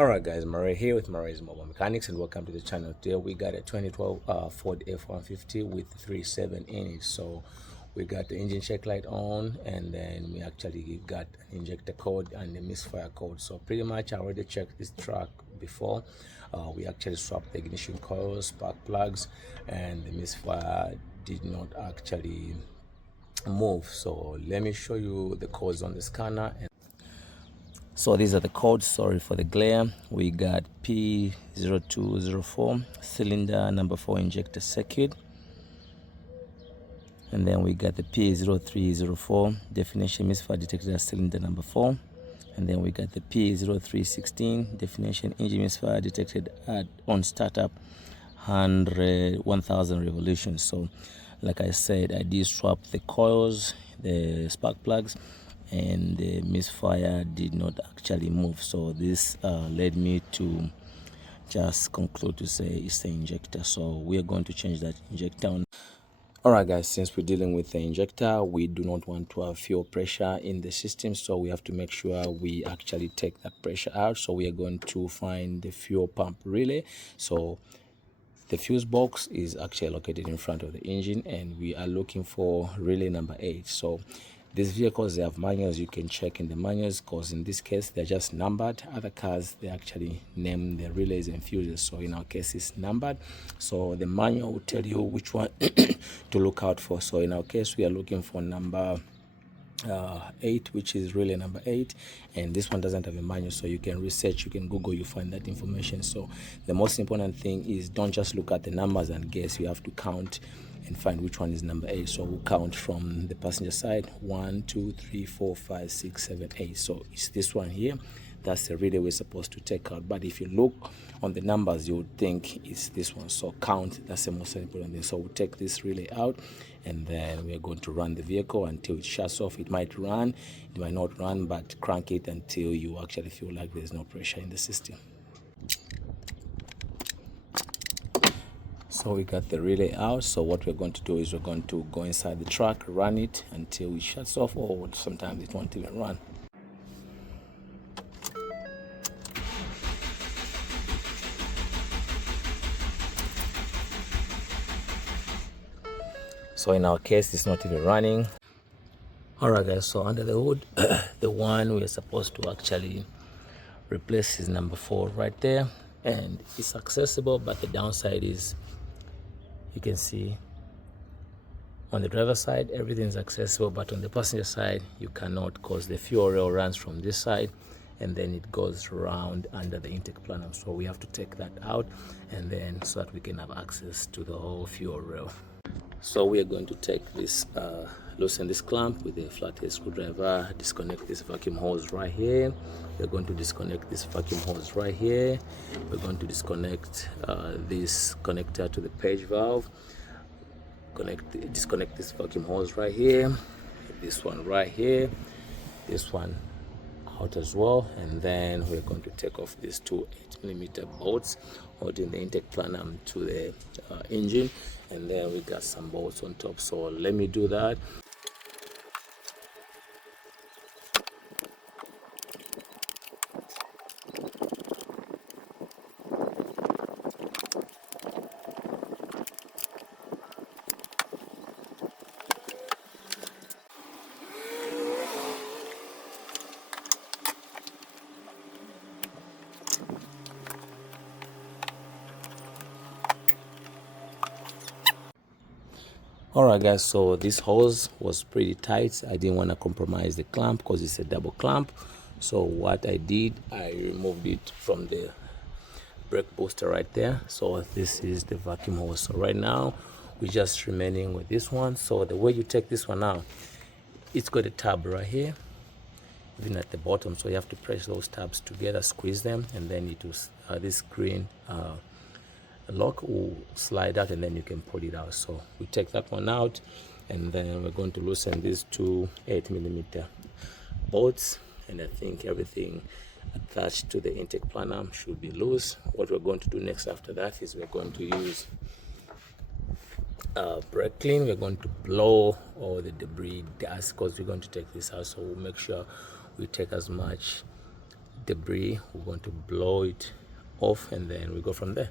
Alright guys, Murray here with Murray's Mobile Mechanics, and welcome to the channel. Today we got a 2012 Ford F150 with 3.7 in it. So we got the engine check light on, and then we actually got an injector code and the misfire code. So pretty much I already checked this truck before. We actually swapped the ignition coils, spark plugs, and the misfire did not actually move. So let me show you the codes on the scanner. So these are the codes. Sorry for the glare. We got P0204 cylinder number 4 injector circuit, and then we got the P0304 definition misfire detected as cylinder number 4, and then we got the P0316 definition engine misfire detected at on startup 1000 revolutions. So like I said, I did swap the coils, the spark plugs, and the misfire did not actually move. So this led me to just conclude to say it's the injector. So we are going to change that injector on. Alright guys, since we're dealing with the injector, we do not want to have fuel pressure in the system, so we have to make sure we actually take that pressure out. So we are going to find the fuel pump relay. So the fuse box is actually located in front of the engine, and we are looking for relay number 8. So these vehicles, they have manuals. You can check in the manuals, because in this case they're just numbered. Other cars, they actually name the relays and fuses. So in our case it's numbered, so the manual will tell you which one to look out for. So in our case we are looking for number 8, which is relay number 8, and this one doesn't have a manual, so you can research, you can Google, you find that information. So the most important thing is don't just look at the numbers and guess. You have to count and find which one is number 8. So we'll count from the passenger side: 1 2 3 4 5 6 7 8. So it's this one here. That's the relay we're supposed to take out, but if you look on the numbers you would think it's this one. So count, that's the most important thing. So we'll take this relay out, and then we're going to run the vehicle until it shuts off. It might run, it might not run, but crank it until you actually feel like there's no pressure in the system. So we got the relay out. So what we're going to do is we're going to go inside the truck, run it until it shuts off, or sometimes it won't even run. So in our case it's not even running. Alright guys, so under the hood the one we're supposed to actually replace is number 4 right there, and it's accessible, but the downside is, you can see on the driver's side everything's accessible, but on the passenger side you cannot, because the fuel rail runs from this side and then it goes around under the intake plenum. So we have to take that out, and then so that we can have access to the whole fuel rail. So we are going to take this, loosen this clamp with a flathead screwdriver, disconnect this vacuum hose right here. We're going to disconnect this vacuum hose right here. We're going to disconnect this connector to the page valve. Disconnect this vacuum hose right here, this one right here, this one out as well, and then we're going to take off these two 8mm bolts holding the intake plenum to the engine, and then we got some bolts on top. So let me do that. Alright guys, so this hose was pretty tight. I didn't want to compromise the clamp because it's a double clamp. So what I did, I removed it from the brake booster right there. So this is the vacuum hose. So right now we're just remaining with this one. So the way you take this one out, it's got a tab right here, even at the bottom. So you have to press those tabs together, squeeze them, and then it will this green lock will slide out, and then you can pull it out. So we take that one out, and then we're going to loosen these two 8mm bolts, and I think everything attached to the intake plenum should be loose. What we're going to do next after that is we're going to use brake clean. We're going to blow all the debris, dust, because we're going to take this out. So we'll make sure we take as much debris, we're going to blow it off, and then we go from there.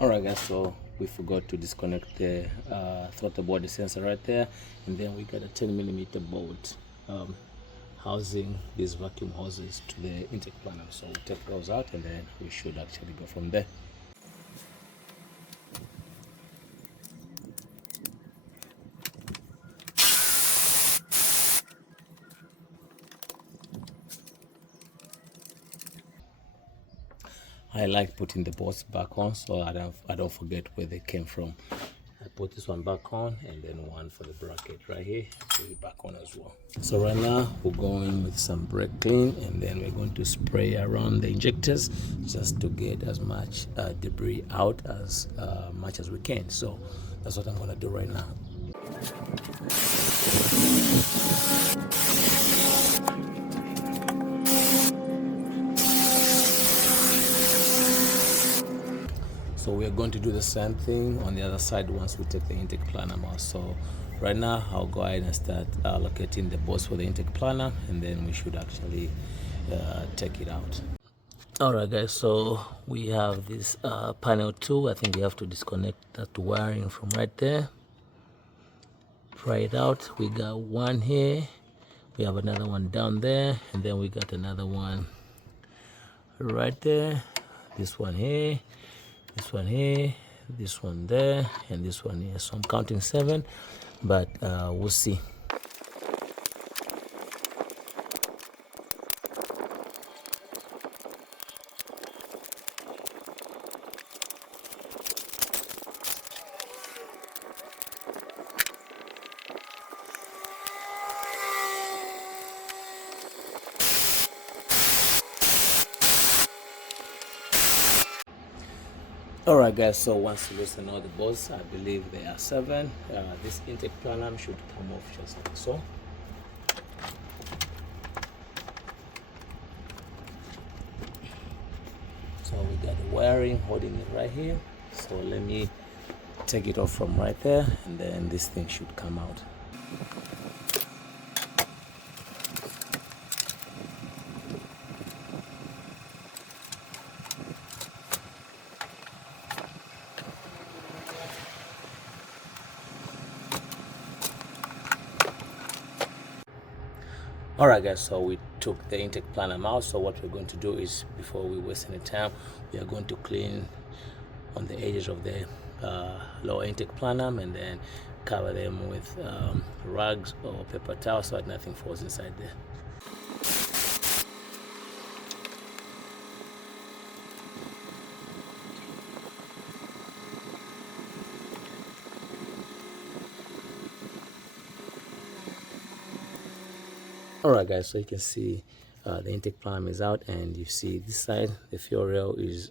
Alright guys, so we forgot to disconnect the throttle body sensor right there, and then we got a 10mm bolt housing these vacuum hoses to the intake plenum. So we'll take those out, and then we should actually go from there. I like putting the bolts back on so I don't forget where they came from. I put this one back on, and then one for the bracket right here, put it back on as well. So right now we're going with some brake clean, and then we're going to spray around the injectors just to get as much debris out as much as we can. So that's what I'm going to do right now. So we are going to do the same thing on the other side once we take the intake plenum out. So right now I'll go ahead and start locating the bolts for the intake plenum, and then we should actually take it out. Alright guys, so we have this panel 2. I think we have to disconnect that wiring from right there. Pry it out. We got one here, we have another one down there, and then we got another one right there, this one here, this one here, this one there, and this one here. So I'm counting 7, but we'll see. Alright guys, so once you loosen all the bolts, I believe there are 7. This intake plenum should come off just like so. So we got the wiring holding it right here. So let me take it off from right there, and then this thing should come out. Alright guys, so we took the intake plenum out. So what we're going to do is, before we waste any time, we are going to clean on the edges of the lower intake plenum, and then cover them with rags or paper towel so that nothing falls inside there. Alright guys, so you can see the intake plenum is out, and you see this side, the fuel rail is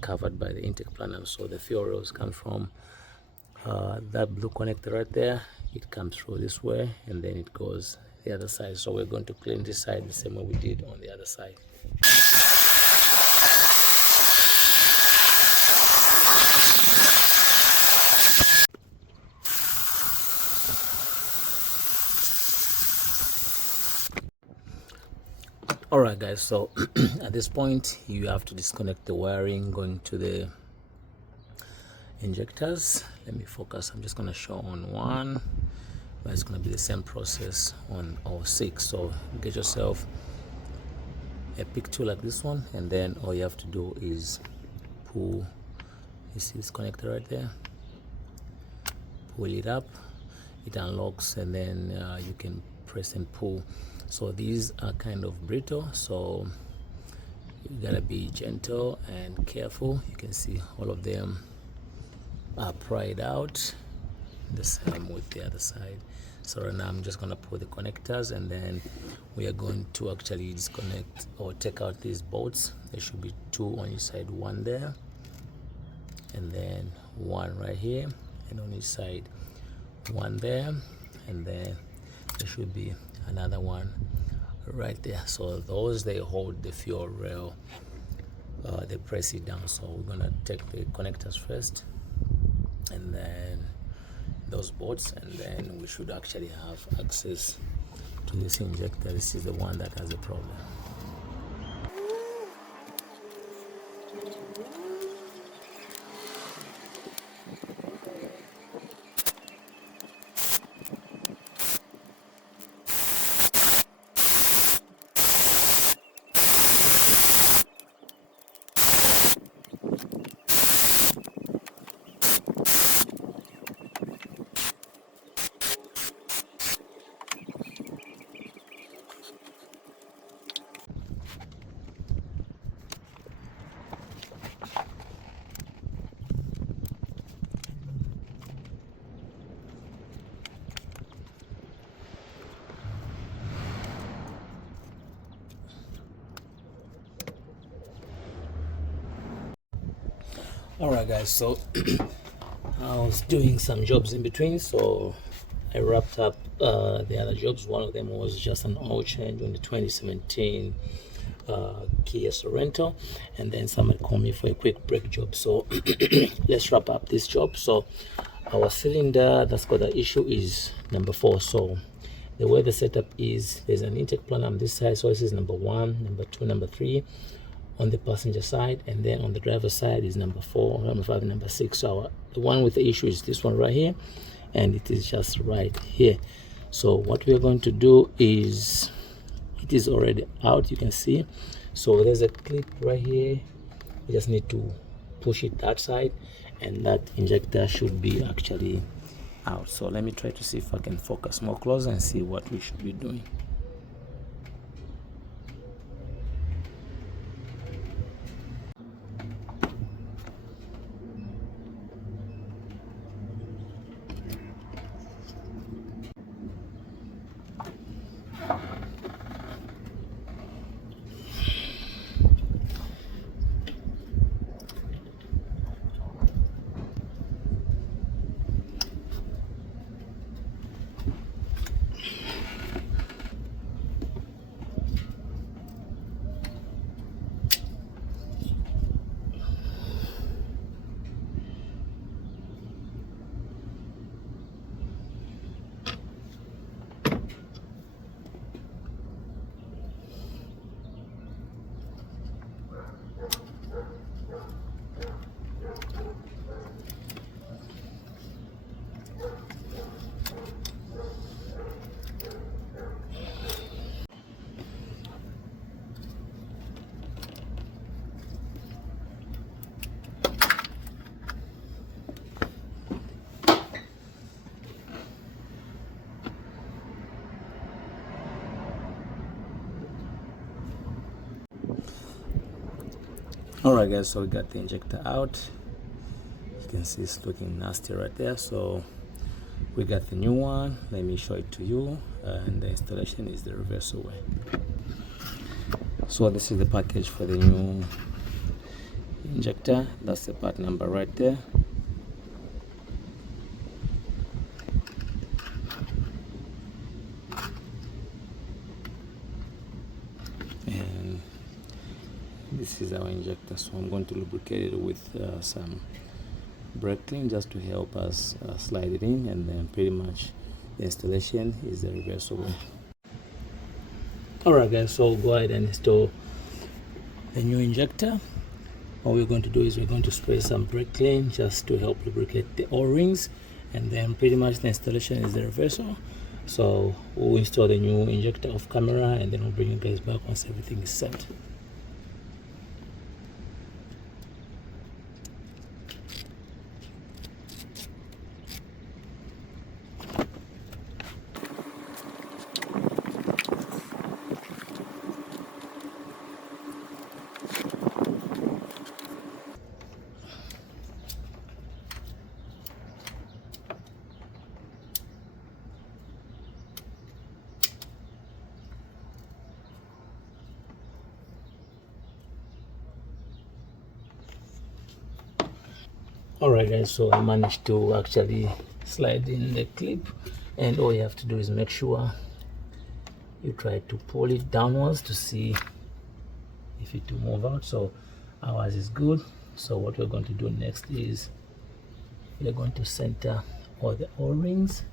covered by the intake plenum. So the fuel rails come from that blue connector right there. It comes through this way, and then it goes the other side. So we're going to clean this side the same way we did on the other side. Alright guys, so at this point you have to disconnect the wiring going to the injectors. Let me focus. I'm just going to show on one, but it's going to be the same process on all 6. So get yourself a pick tool like this one, and then all you have to do is pull. You see this connector right there? Pull it up, it unlocks, and then you can press and pull. So these are kind of brittle, so you gotta be gentle and careful. You can see all of them are pried out, the same with the other side. So right now I'm just going to put the connectors, and then we are going to actually disconnect or take out these bolts. There should be two on each side, one there and then one right here, and on each side one there, and then there should be another one right there. So those, they hold the fuel rail, they press it down. So we're gonna take the connectors first, and then those bolts, and then we should actually have access to this injector. This is the one that has a problem. Alright guys, so I was doing some jobs in between, so I wrapped up the other jobs. One of them was just an oil change on the 2017 Kia Sorento, and then somebody called me for a quick brake job. So let's wrap up this job. So our cylinder that's got the issue is number 4. So the way the setup is, there's an intake plenum on this side, so this is number 1, number 2, number 3 on the passenger side, and then on the driver's side is number 4, number 5, number 6. So the one with the issue is this one right here, and it is just right here. So what we are going to do is, it is already out, you can see. So there's a clip right here, you just need to push it that side, and that injector should be actually out. So let me try to see if I can focus more closer and see what we should be doing. Alright guys, so we got the injector out. You can see it's looking nasty right there. So we got the new one. Let me show it to you, and the installation is the reverse way. So this is the package for the new injector. That's the part number right there. And this is our injector. So I'm going to lubricate it with some brake clean just to help us slide it in, and then pretty much the installation is the reverse way. Alright guys, so go ahead and install the new injector. What we're going to do is we're going to spray some brake clean just to help lubricate the O-rings, and then pretty much the installation is the reversal. So we'll install the new injector off camera, and then we'll bring you guys back once everything is set. Alright guys, so I managed to actually slide in the clip, and all you have to do is make sure you try to pull it downwards to see if it will move out. So ours is good. So what we're going to do next is we're going to center all the O-rings.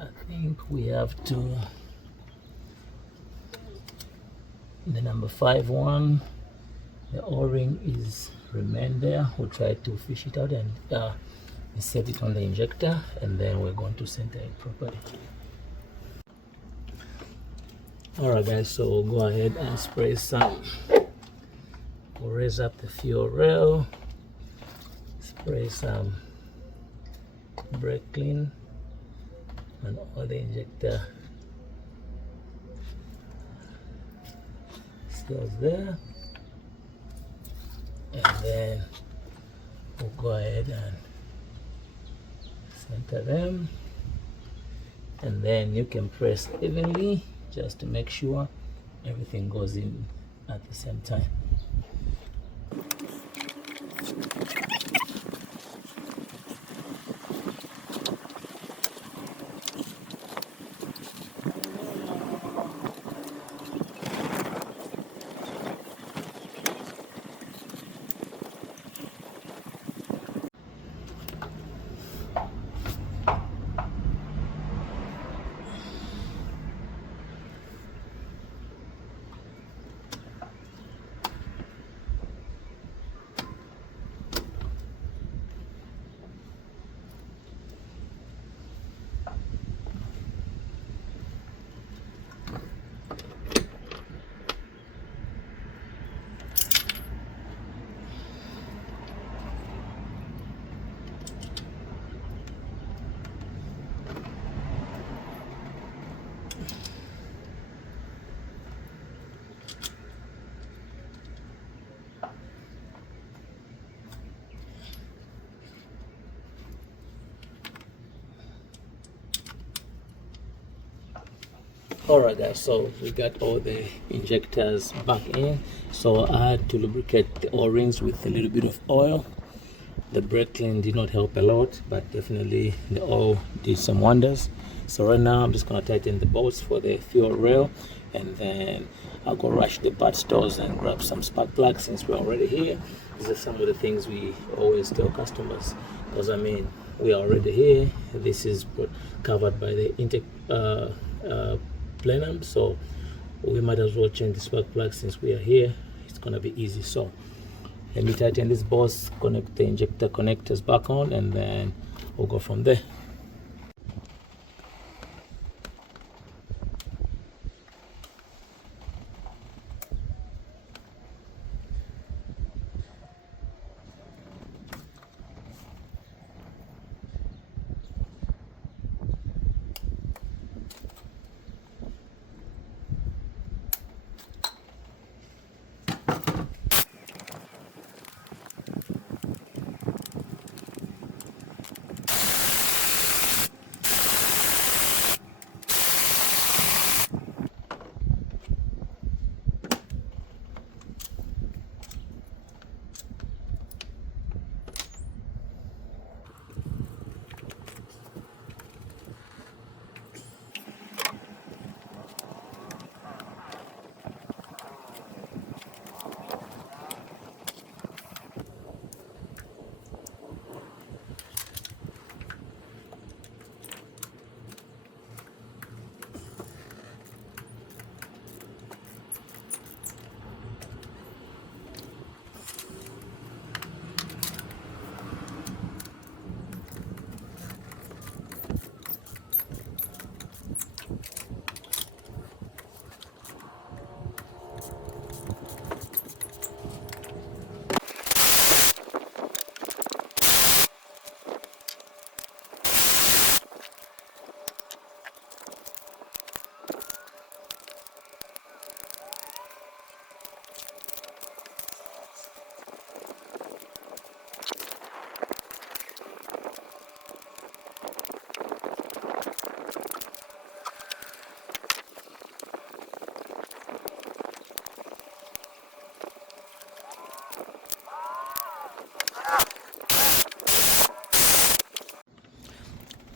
I think we have to, the number 5 one, the O-ring is remain there. We'll try to fish it out and set it on the injector, and then we're going to center it properly. Alright guys, so we'll go ahead and spray some. We'll raise up the fuel rail, spray some brake clean on all the injector seals there, and then we'll go ahead and center them, and then you can press evenly just to make sure everything goes in at the same time. Alright guys, so we got all the injectors back in. So I had to lubricate the O-rings with a little bit of oil. The brake clean did not help a lot, but definitely the oil did some wonders. So right now I'm just going to tighten the bolts for the fuel rail, and then I'll go rush the part stores and grab some spark plugs since we're already here. These are some of the things we always tell customers, because I mean, we are already here. This is covered by the intake plenum, so we might as well change the spark plug since we are here. It's gonna be easy. So let me tighten this bolts, connect the injector connectors back on, and then we'll go from there.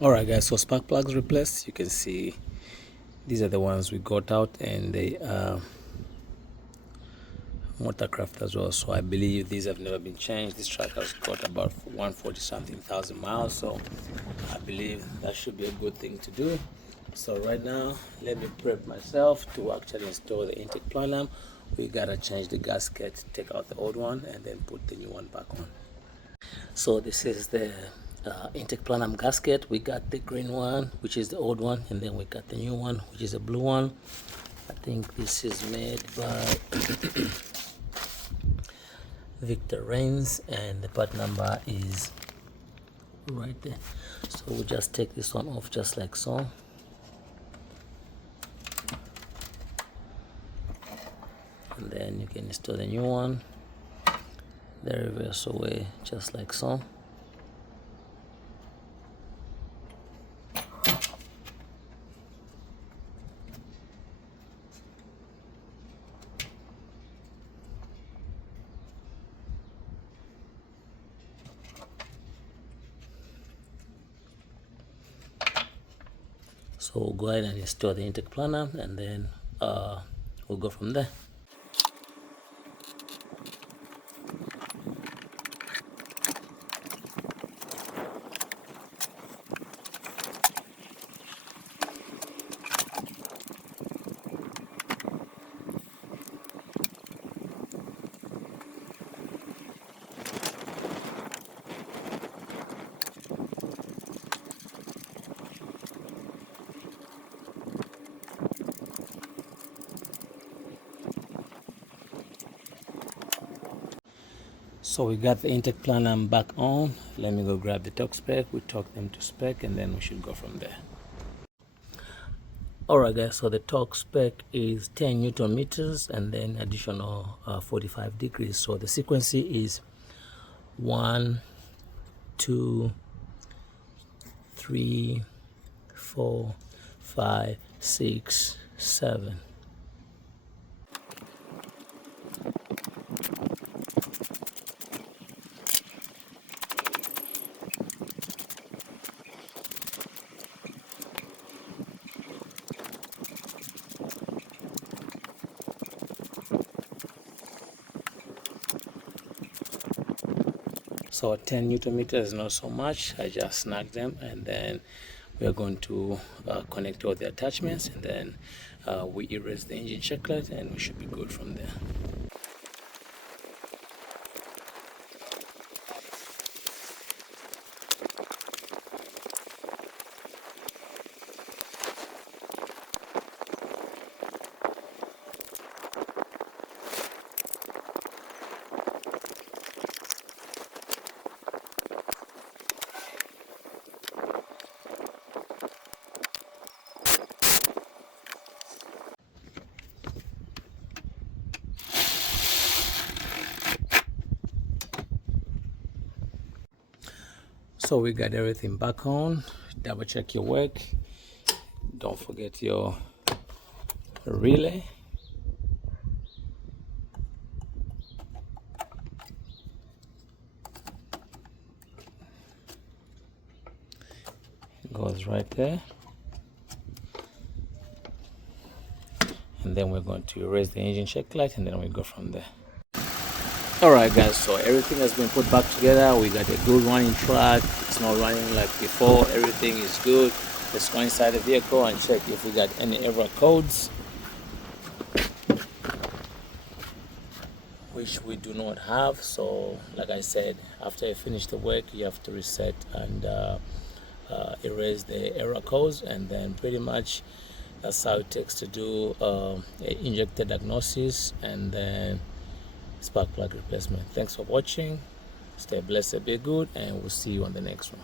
Alright guys, so spark plugs replaced. You can see these are the ones we got out, and they are motorcraft as well, so I believe these have never been changed. This truck has got about 140 something thousand miles, so I believe that should be a good thing to do. So right now, let me prep myself to actually install the intake plenum. We gotta change the gasket, take out the old one, and then put the new one back on. So this is the intake plenum gasket. We got the green one, which is the old one, and then we got the new one, which is a blue one. I think this is made by Victor Reigns, and the part number is right there. So we'll just take this one off just like so. And then you can install the new one the reverse way just like so. So we'll go ahead and install the intake plenum, and then we'll go from there. So we got the intake plenum back on. Let me go grab the torque spec. We torque them to spec, and then we should go from there. Alright guys, so the torque spec is 10 Newton meters and then additional 45 degrees. So the sequence is 1, 2, 3, 4, 5, 6, 7. So 10 Newton meters is not so much. I just snagged them, and then we are going to connect all the attachments, and then we erase the engine check light, and we should be good from there. So we got everything back on. Double check your work. Don't forget your relay. It goes right there. And then we're going to erase the engine check light, and then we go from there. Alright guys, so everything has been put back together. We got a good running track. It's not running like before. Everything is good. Let's go inside the vehicle and check if we got any error codes, which we do not have. So like I said, after you finish the work, you have to reset and erase the error codes, and then pretty much that's how it takes to do injector diagnosis and then spark plug replacement. Thanks for watching. Stay blessed, be good, and we'll see you on the next one.